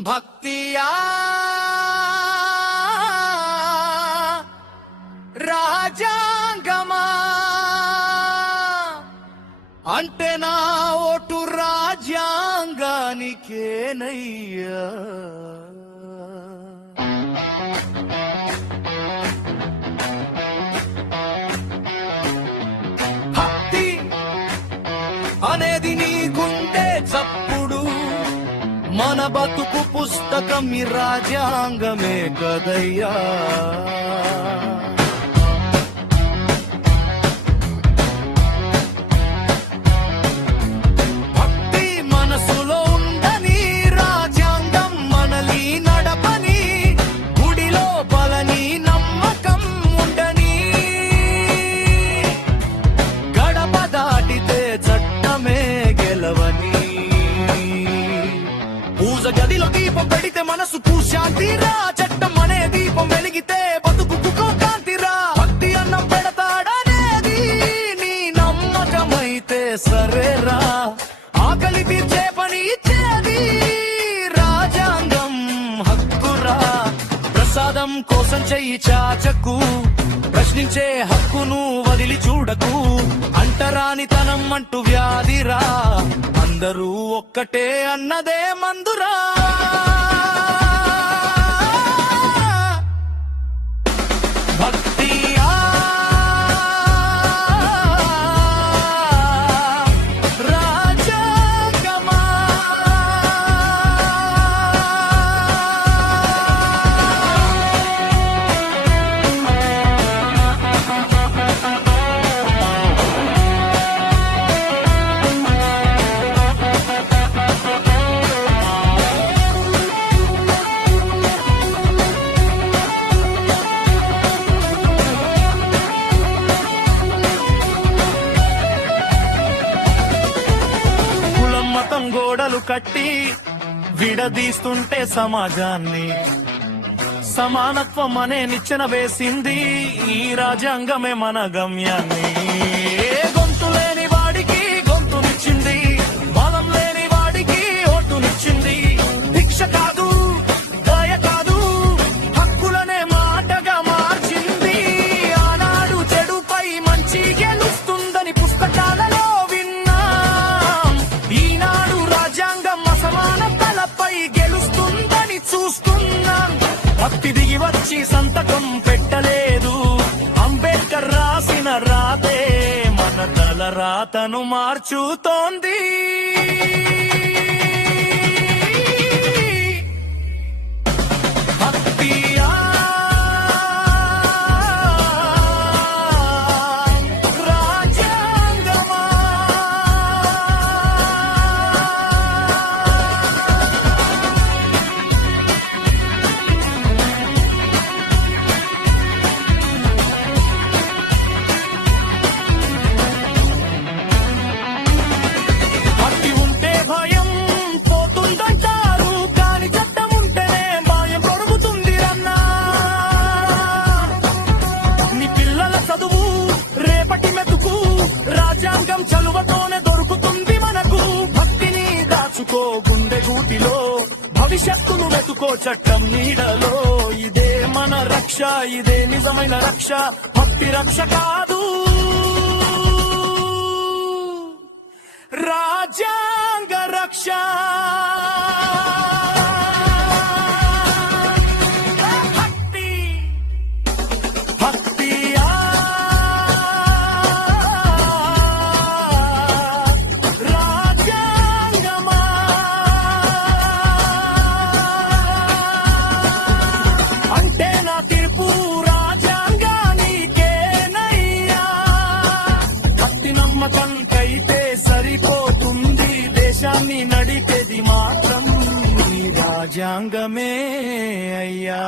భక్తియా రాజాంగమా అంటే నా ఓటు రాజ్యాంగానికేనయ్యా భక్తి అనేది నీ గుండె చప్పు మన బతుకు పుస్తకం రాజ్యాంగమే కదయ్యా. దీపం పెడితే మనసుకు శాంతిరా చట్టం అనే దీపం వెలిగితే బతుకు కాంతిరా భక్తి అన్నం పెడతాడనేది నీ నమ్మకమైతే సరేరా ఆకలి తీర్చే పని ఇచ్చేది. రాజాంగం హక్కురా ప్రసాదం కోసం చెయ్యి చాచకు. ప్రశ్నించే హక్కును వదిలి చూడకు. అంటరానితనం అంటూ వ్యాధిరా అందరూ ఒక్కటే అన్నదే మందురా. కట్టి విడదీస్తుంటే సమాజాన్ని సమానత్వం అనే నిచ్చెన వేసింది ఈ రాజ్యాంగమే మన గమ్యాన్ని. రాతను మార్చుతోంది. భవిష్యత్తును వెతుకో చట్టం నీడలో. ఇదే మన రక్ష ఇదే నిజమైన రక్ష. భక్తి రక్ష కాదు. దేశాన్ని నడిపేది మాత్రం రాజ్యాంగమే అయ్యా.